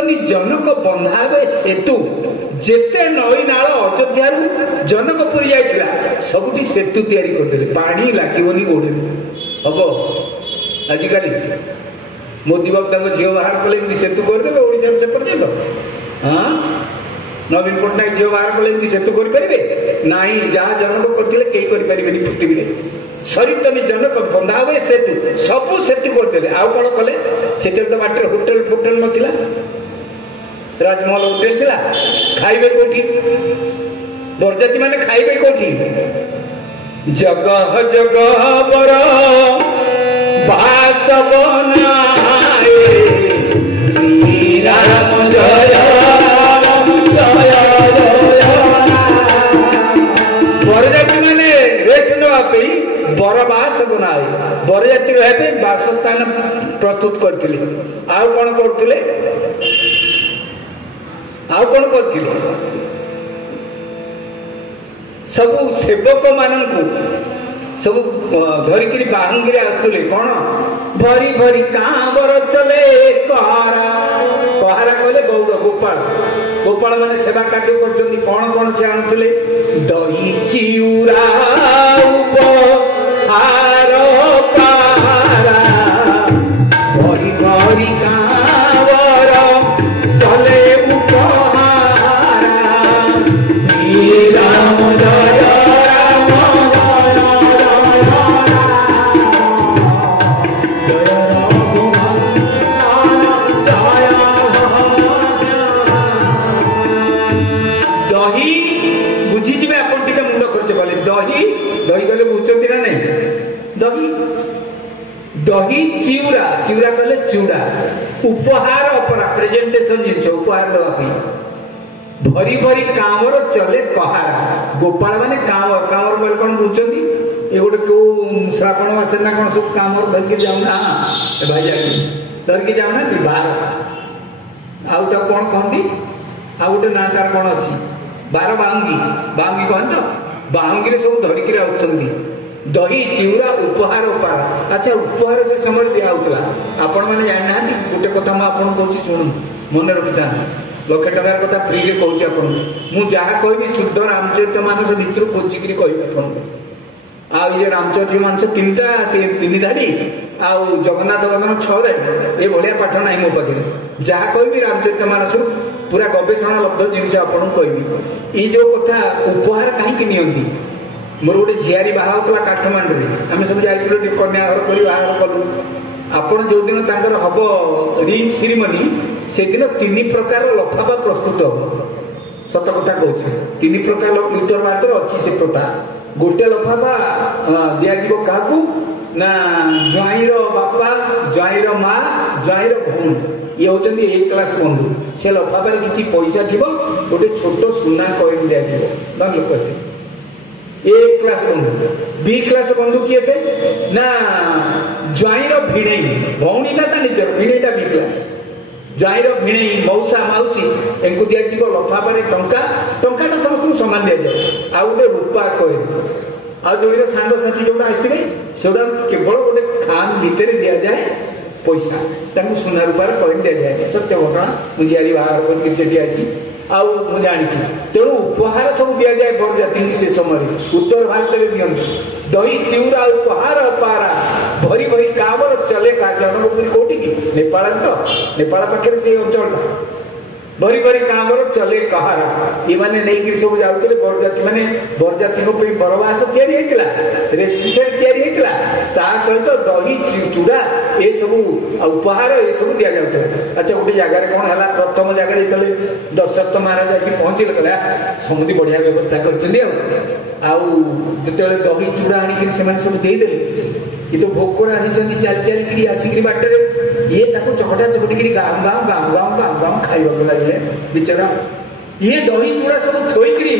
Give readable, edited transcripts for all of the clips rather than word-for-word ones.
ସରିତନି ଜନକ ବନ୍ଧାବେ ସେତୁ। ଯେତେ ନଈ ନାଳ ଅଯୋଧ୍ୟାରୁ ଜନକପୁରୀ ଯାଇଥିଲା ସବୁଠି ସେତୁ ତିଆରି କରିଦେଲେ, ପାଣି ଲାଗିବନି ଗୋଡରେ। ହବ ଆଜିକାଲି ମୋଦି ବାବୁ ତାଙ୍କ ଝିଅ ବାହାର କଲେ ଏମିତି ସେତୁ କରିଦେବେ ଓଡ଼ିଶାରୁ ସେ ପର୍ଯ୍ୟନ୍ତ। ହଁ, ନବୀନ ପଟ୍ଟନାୟକ ଝିଅ ବାହାର କଲେ ଏମିତି ସେତୁ କରିପାରିବେ? ନାହିଁ, ଯାହା ଜନକ କରିଥିଲେ କେହି କରିପାରିବେନି ପୃଥିବୀରେ। ସରିତନି ଜନକ ବନ୍ଧାବେ ସେତୁ, ସବୁ ସେତୁ କରିଦେଲେ। ଆଉ କଣ କଲେ? ସେତେବେଳେ ତ ବାଟରେ ହୋଟେଲ ଫୋଟେଲ ନଥିଲା, ରାଜମହଲ ହୋଟେଲ ଥିଲା। ଖାଇବେ କୋଉଠି? ବରଯାତ୍ରୀ ମାନେ ଖାଇବେ କୋଉଠି? ଜଗହ ଜଗହ ବର ବାସବନାଏ, ଶ୍ରୀରାମ ଜୟ ରାମ ଜୟ ଜୟ। ବରଯାତ୍ରୀ ମାନେ ରେଷ୍ଟ ନେବା ପାଇଁ ବର ବାସ ବନାଏ, ବରଯାତ୍ରୀ ରହିବା ପାଇଁ ବାସସ୍ଥାନ ପ୍ରସ୍ତୁତ କରିଥିଲେ। ଆଉ କଣ କରୁଥିଲେ? ଆଉ କଣ କରିଥିଲେ? ସବୁ ସେବକ ମାନଙ୍କୁ ସବୁ ଧରିକିରି ବାହୁଙ୍ଗିରେ ଆସୁଥିଲେ। କଣ? ଭରି ଭରି କାଁବର ଚଲେ କହାରା। କହାରା କହିଲେ ଗୌର ଗୋପାଳ। ଗୋପାଳ ମାନେ ସେବା କାର୍ଯ୍ୟ କରୁଛନ୍ତି। କଣ କଣ ସେ ଆଣୁଥିଲେ? ଦହି ଚିଉରା ଉପହାର ପାରା, ଭରି ଭରି କାଁବର ଚଲେ ଉପହାରା, ଶ୍ରୀରାମ ଜୟ ରାମ ଜୟ ଜୟ ଦହି ବୁଝିଯିବେ ଆପଣ, ଟିକେ ମୁଣ୍ଡ ଖର୍ଚ୍ଚ କଲେ। ଦହି ଦହି କହିଲେ ବୁଝୁଛନ୍ତି ନା ନାଇଁ? ଦହି ଦହି ଚିଉରା, ଚିଉରା କହିଲେ ଚୁଡା। ଉପହାର ଅପରା, ପ୍ରେଜେଣ୍ଟେସନ ଜିନିଷ, ଉପହାର ଦେବା ପାଇଁ। ଭରି ଭରି କାମର ଚଲେ କହାରା, ଗୋପାଳ ମାନେ କାମର। କାମର କହିଲେ କଣ ବୁଝୁଛନ୍ତି? ଏ ଗୋଟେ କୋଉ ଶ୍ରାବଣ ମାସରେ ନା କଣ ସବୁ କାମର ଧରିକି ଯାଉନା, ଭାଇ ଯାଉଛି ଧରିକି ଯାଉନାହାନ୍ତି ବାର। ଆଉ ତାକୁ କଣ କହନ୍ତି? ଆଉ ଗୋଟେ ନା ତାର କଣ ଅଛି? ବାର ବାହୁଙ୍ଗି, ବାହୁଙ୍ଗି କହନ୍ତି ତ। ବାହୁଙ୍ଗିରେ ସବୁ ଧରିକିରି ଆସୁଛନ୍ତି। ଦହି ଚିଉରା ଉପହାର ଉପାର। ଆଚ୍ଛା, ଉପହାର ସେ ସମୟରେ ଦିଆ ହଉଥିଲା। ଆପଣ ମାନେ ଜାଣିନାହାନ୍ତି? ଗୋଟେ କଥା ମୁଁ ଆପଣଙ୍କୁ କହୁଛି, ଶୁଣନ୍ତୁ, ମନେ ରଖିଥାନ୍ତି। 1,00,000 ଟଙ୍କାର କଥା ଫ୍ରିରେ କହୁଛି ଆପଣଙ୍କୁ। ମୁଁ ଯାହା କହିବି ଶୁଦ୍ଧ ରାମଚରିତ ମାନସ ଭିତରୁ ଖୋଜିକିରି କହିବି ଆପଣଙ୍କୁ। ଆଉ ଇଏ ରାମଚରିତ ମାନସ 3 ଧାଡି, ଆଉ ଜଗନ୍ନାଥ ବନ୍ଦନ 6 ଧାଡି। ଏ ଭଳିଆ ପାଠ ନାହିଁ ମୋ ପାଖରେ। ଯାହା କହିବି ରାମଚରିତ ମାନସରୁ ପୁରା ଗବେଷଣା ଲବ୍ଧ ଜିନିଷ ଆପଣଙ୍କୁ କହିବି। ଏଇ ଯୋଉ କଥା ଉପହାର କାହିଁକି ନିଅନ୍ତି? ମୋର ଗୋଟେ ଝିଆରୀ ବାହା ହଉଥିଲା କାଠମାଣ୍ଡୁରେ। ଆମେ ସବୁ ଯାଇଥିଲୁ ଟିକେ କନ୍ୟା ଘର କରି ବାହାଘର କଲୁ। ଆପଣ ଯୋଉଦିନ ତାଙ୍କର ହବ ରିଙ୍ଗ ସିରିମନି, ସେଦିନ 3 ପ୍ରକାର ଲଫାଫା ପ୍ରସ୍ତୁତ ହବ। ସତ କଥା କହୁଛି, 3 ପ୍ରକାର ଉତ୍ତର ଭାରତରେ ଅଛି ସେ ପ୍ରଥା। ଗୋଟେ ଲଫାଫା ଦିଆଯିବ କାହାକୁ ନା ଜ୍ୱାଇଁର ବାପା, ଜ୍ୱାଇଁର ମା, ଜ୍ୱାଇଁର ଭଉଣୀ। ଇଏ ହଉଛନ୍ତି A କ୍ଲାସ ବନ୍ଧୁ। ସେ ଲଫାଫାରେ କିଛି ପଇସା ଥିବ, ଗୋଟେ ଛୋଟ ସୁନା କଏନ ଦିଆଯିବ। ଲୋକ A କ୍ଲାସ ବନ୍ଧୁ। B କ୍ଲାସ ବନ୍ଧୁ କିଏ ସେ? ନା ଜ୍ୱାଇଁର ଭିଣେଇ, ଭଉଣୀଟା ତା ନିଜର, ଭିଣେଇଟା B କ୍ଲାସ। ଜ୍ୱାଇଁର ଭିଣେଇ, ମଉସା ମାଉସୀ, ଏଙ୍କୁ ଦିଆଯିବ ଲଫାଫାରେ ଟଙ୍କା। ଟଙ୍କାଟା ସମସ୍ତଙ୍କୁ ସମାନ ଦିଆଯାଏ। ଆଉ ଗୋଟେ ରୂପା କଏନ। ଆଉ ଯୋଉର ସାଙ୍ଗସାଥି ଯୋଉଟା ଆସିଥିବେ ସେଗୁଡା କେବଳ ଗୋଟେ ଖାମ୍ ଭିତରେ ଦିଆଯାଏ ପଇସା। ତାଙ୍କୁ ସୁନା ରୂପାର କଏନ ଦିଆଯାଏ। ସତ୍ୟ ଘଟଣା, ମୁଁ ଝିଆରୀ ବାହାଘର କରିକି ସେଠି ଆସିଛି, ଆଉ ମୁଁ ଜାଣିଛି। ତେଣୁ ଉପହାର ସବୁ ଦିଆଯାଏ ବରଯାତ୍ରୀଙ୍କୁ ସେ ସମୟରେ। ଉତ୍ତର ଭାରତରେ ଦିଅନ୍ତି। ଦହି ଚିଉରା ଉପହାର ପାରା, ଭରି ଭରି କାମର ଚଲେ କା। ଜନକପୁରୀ କୋଉଠି କି? ନେପାଳରେ ତ। ନେପାଳ ପାଖରେ ସେଇ ଅଞ୍ଚଳଟା। ଭରି ଭରି କାମର ଚଲେ କହାର। ଏମାନେ ନେଇକିରି ସବୁ ଯାଉଥିଲେ ବରଯାତ୍ରୀ ମାନେ। ବରଯାତ୍ରୀଙ୍କ ପାଇଁ ବରବାସ ତିଆରି ହେଇଥିଲା, ରେଷ୍ଟୁରାଣ୍ଟ ତିଆରି ହେଇଥିଲା, ତା ସହିତ ଦହି ଚୁଡା ଏସବୁ ଉପହାର ଏସବୁ ଦିଆଯାଉଥିଲା। ଆଚ୍ଛା, ଗୋଟେ ଜାଗାରେ କଣ ହେଲା? ପ୍ରଥମ ଜାଗାରେ ଯେତେବେଳେ ଦଶରଥ ମହାରାଜ ଆସି ପହଞ୍ଚିଲେ, କହିଲା ସମୁଦି ବଢିଆ ବ୍ୟବସ୍ଥା କରିଛନ୍ତି। ଆଉ ଯେତେବେଳେ ଦହି ଚୁଡା ଆଣିକିରି ସେମାନେ ସବୁ ଦେଇଦେଲେ, ଇଏ ତ ଭୋକରେ ଆଣିଛନ୍ତି ଚାଲି ଚାଲିକିରି ଆସିକିରି ବାଟରେ, ଇଏ ତାକୁ ଚକଟା ଚକଟିକିରି ଗାଁ ଖାଇବାକୁ ଲାଗିଲେ ବିଚରା। ଇଏ ଦହି ଚୁଡା ସବୁ ଥୋଇକିରି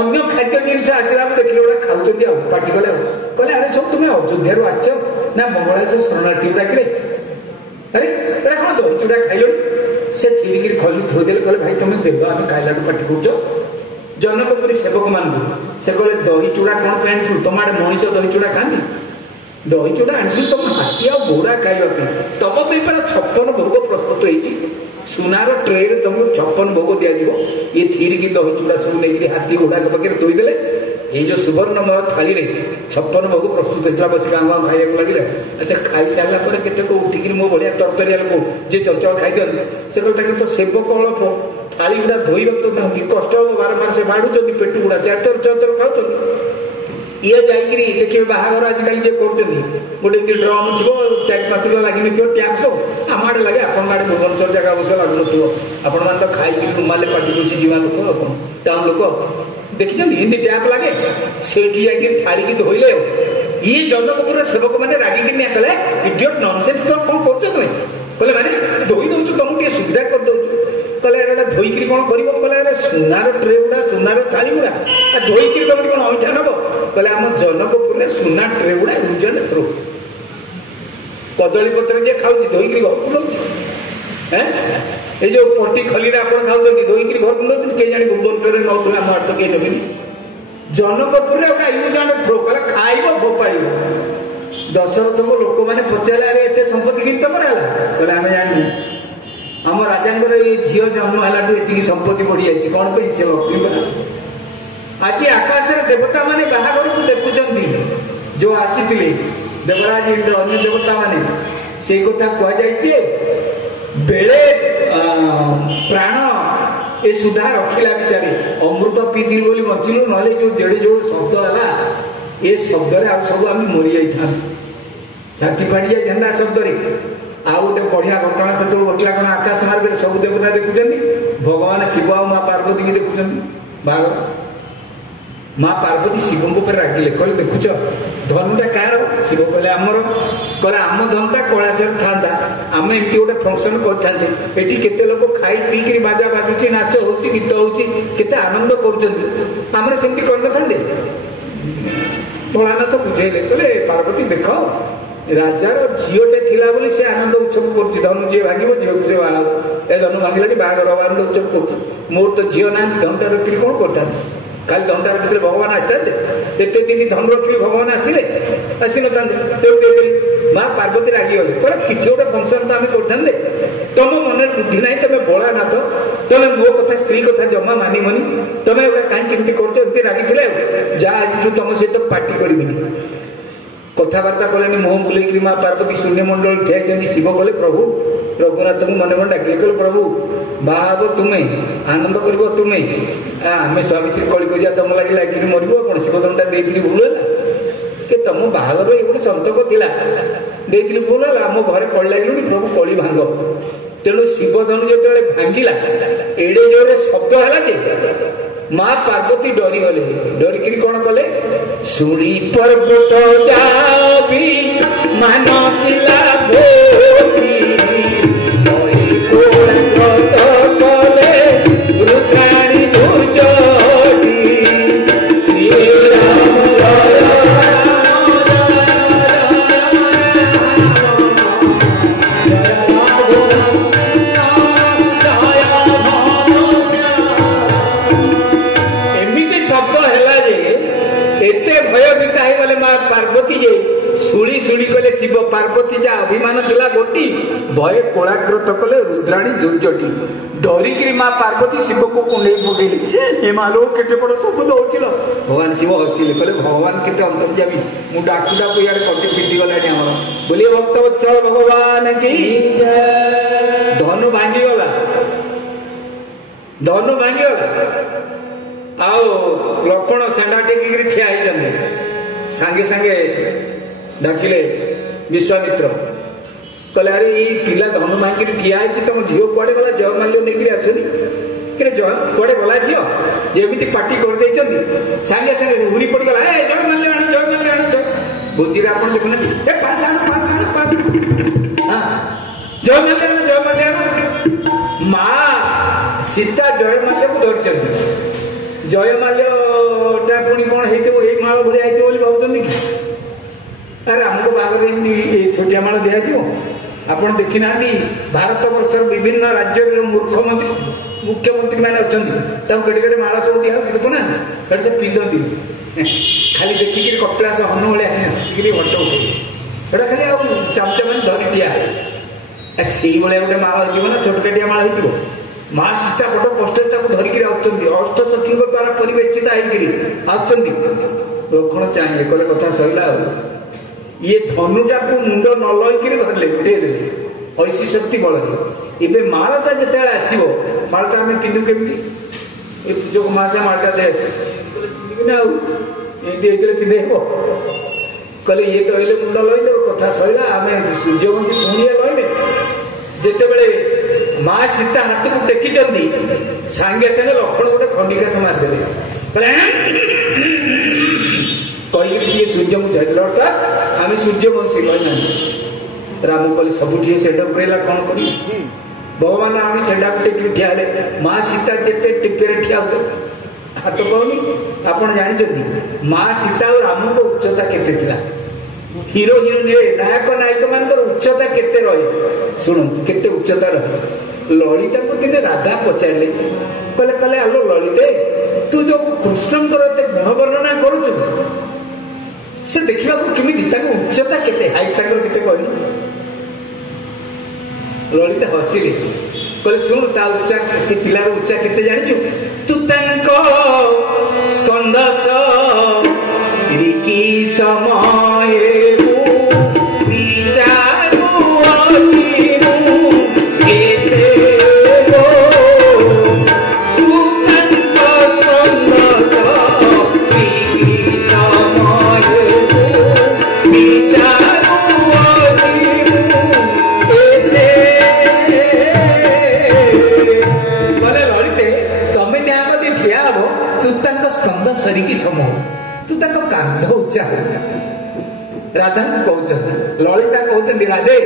ଅନ୍ୟ ଖାଦ୍ୟ ଜିନିଷ ଆସିଲା ଦେଖିଲେ ଗୋଟେ ଖାଉଛନ୍ତି। ଆଉ ପାଟି କଲେ, କହିଲେ ଆରେ ସବୁ ତୁମେ ଅଯୋଧ୍ୟାରୁ ଆସିଛ ନା ମଙ୍ଗଳାସ ଶରଣାର୍ଥୀ ଡାକିଲେ? ଆରେ ଏଟା କଣ ଦହି ଚୁଡା ଖାଇଲଣି? ସେ ଥିରିକିରି ଖଲି ଥୋଇଦେଲେ, କହିଲେ ଭାଇ ତମେ ଦେବ, ଆମେ ଖାଇଲାଠୁ ପାଟି କରୁଛ। ଜନକପୁରୀ ସେବକ ମାନଙ୍କୁ ସେ କହିଲେ ଦହି ଚୁଡା କଣ ପାଇଁ ଆଣିଥିଲୁ? ତମ ଆଡେ ମଣିଷ ଦହି ଚୁଡା ଖାଆନ୍ତି? ଦହି ଚୁଡା ଆଣିଥିଲୁ ତମ ହାତୀ ଆଉ ଘୋଡା ଖାଇବା ପାଇଁ। ତମ ପାଇଁ ପରା 56 ଭୋଗ ପ୍ରସ୍ତୁତ ହେଇଛି। सुनार ट्रे तुमको 56 भोग दिज्व ये थीर की दही चूड़ा सब नहीं हाथी घोड़ा पाखे थोदेले ये जो सुवर्णमय थाली रे 56 भोग प्रस्तुत होता बस गाँव गाँव खाइबा लगे। अच्छा खाई सारा पर केतेक उठिक मो भाया तरतरिया लोक जी चलचल खाई दिखते से कहते तो सेवक अल्प थाली गुड़ा धोइबा तो कष्ट हम बारंबार से बाढ़ुंट पेट गुड़ा चार चर खाऊ ये जाइए देखिए बाहागर आजिकल जे कर गोटे ड्रम थी 4-5 किलो लगे टैप सब आम आड़े लगे आपण आड़े भुवनेश्वर जगह बस लगुन आपण मैंने तो खाई रुमाले पाटी दूसरी जीवा लोक टाउन लोक देखी हिंदी टैप लगे से थाली की धोइले ये जनकपुर सेवक मैंने रागिकी निया कले इडियट नॉनसेंस कौन कर कहले मैंने धोई दौ तुमको सुविधा कर दौ कहले एटा धोईकरी कौन कर सुनार ट्रे गुड़ा सुनार थाली गुड़ा धोईकरी तुम कौन अईठा नब कहले आम जनकपुर सुना ट्रे गुड़ा यूज एंड थ्रो कदली पत्र जे खाऊ धोईकरी घर बुलाऊँ ये जो पटी खली आप खाऊ धोईकरी घर बुलाऊँ किए जानी भुवनेश्वर नौ आम आठ तो कहीं नेबी जनकपुर यूज एंड थ्रो कहले खाइब फोपाड़ दशरथ को लोक मैंने पचारे अरे एत संपत्ति कि तुम कहले आम जानू आम राजा ये झील जन्म है संपत्ति बढ़ी जाए कौन पे से लक्ष्मी आज आकाश देवता माने बाहागर को देखुं जो आसी देवराज इंद्र अन्य देवता माने से कथा कहुए बेले प्राण ये सुधा रखिला बिचारी अमृत पीती बोली बचिलु ना जो जेड़े जो शब्द है ये शब्द सब आम मरी जाता छाती फाड़ी जाए झंडा शब्द आउ गोटे बढ़िया घटना से घटला कौन आकाश मार्ग सब देवता देखुं भगवान शिव आ माँ पार्वती की देखुं बाघ माँ पार्वती शिव को रागिले कहले देखुच धनुटा कार शिव कहले आमर कहले आम धनुटा कैलाश था आम एमती गोटे फंक्शन करते केते लोग खाई पीकरी बाजा बाजुची नाच हो गीत होते आनंद कर भोलानाथ बुझेले कहले पार्वती देख राजार झीटे थिला बोली से आनंद उत्सव कर धनु जी भांग झील को बाहा ए धनु भांगे बाहर आनंद उत्सव कर मोर तो झील ना धनुटा रखी कौन करता खाली धनुटा रखी भगवान आसते एत दिन धनु रखी भगवान आसिले आसी ना माँ पार्वती रागिगले कहले किसी गोटे फंक्शन तो आम करते तुम मन बुद्धि ना तुम भोलानाथ तुम मो कथा स्त्री कथा जमा मानमनि तुम कहीं केमती कर रागी जा आज तुम सहित पार्टी करी कथबार्ता कले मुह बुले माँ पार्वती शून्यमंडल ठिया शिव कले प्रभु रघुनाथ को मन मन डाकिले कहले प्रभु बाहा तुम्हें आनंद कर तुम्हें आम स्वामी स्त्री कली कजिया तुम लगे लगे मरब कौन शिव दंडा दे भूल है कि तुम बाहागर ये गोटे संतक थिला दे भूल है आम घर कल लगे प्रभु कली भांग तेणु शिव धनु जो भांगिला एड़े जोरे शब्द है माँ पार्वती डरी गले डरिकी कौन कले शुणी पर्वत जाबी मान रुद्राणी दुर्जटी श्री राम पार्वती जे शुणी शुणी कले शिव पार्वती जा अभिमान दिला गोटी भय कोलाग्रत कले रुद्राणी दुर्जटी डरिकी माँ पार्वती शिव को कुंडे पकईली ए मालो केटे बड़ शब्द होचिल भगवान शिव हसिले कहले भगवान केते अंतर्यामी मु डाकू डाकू यार कटे पिटी गलानी हमर बोलिए भक्त वत्सल भगवान की धनु भांगी गला आओ लक्ष्मण सेंडा टेकी ठिया होइछन्ते सांगे सांगे डाकिले विश्वामित्र कहले अरे ये पिला धनु मांगी ठिया तुम झील कड़े गला जयमाल्य नहीं आसुनी कड़े गला झील जमी पार्टी कर सांगे सांगे उरी पड़गला जयमाल्य आण भोजी आप देखुना जयमाल्य माँ सीता जयमाल्य को धरती जयमाल्यटा पुणी कौन होई माल भाया भाई अरे आमको बाहर छोटिया माल दिखाई आप देखी ना भारत वर्ष विभिन्न राज्य मुख्यमंत्री मैंने अच्छा केटे केटे माल सब दिया देखुना से पिंधती खाली देखिक कपिलास हनु भाया हसिक फटो उठे खाली चमचा मैंने धरी ठिया से गोटे माल हो छोटकाटिया माल हो माँ सीता बड़ कष्ट धरिकी अष्ट सखी द्वारा परिवेषित लक्ष्मण चाहिए कले कथा सरला ये धनुटा को मुंड न लईकि धरले उठेदेले ऐसी शक्ति बल ए मालटा जो आसो मालटा आम पिंधु केमी जो मासा मालटा दे पिंधे हे कहले ये तो हेल्ले मुंड लईदेव कथा सरला आम सूर्यवंशी पुणिया लईने जिते माँ सीता हाथ को टेकी सांगे सांगे लक्ष्मण गोटे खंडिका मारिदे कहे सूर्य मुझे अर्थात आम सूर्यवंशी लईना राम कहले सबुठी सेडा पड़ेगा कौन कर भगवान आम सेडा टेकी ठिया माँ सीता जिते टिपे ठिया हाथ कहनी आप जानते माँ सीता और राम को उच्चता केते हिरो हिरोइन नायक नायिका मान उच्चता केते रहे शुणु केते उच्चता रहे ललिता को दिने राधा पचारे कहले कहले आलो ललिते तू जो कृष्णंकर एते गुण वर्णना करुच से देखा केमी उच्चता केते हाइट केते कहलु ललिता हसिले कहले शुणु ता उच्चा से पिलार उच्चा केते जानिचु तू तांको स्कंद रिकी समय सरिकी समूह तू तक कांध उच्चा राधा को कहते ललिता कहते राधे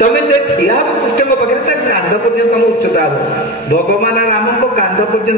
तमें ठिया कृष्ण पाखे कांध पर्यंत तुम उच्चता भगवान राम को कांध पर्यंत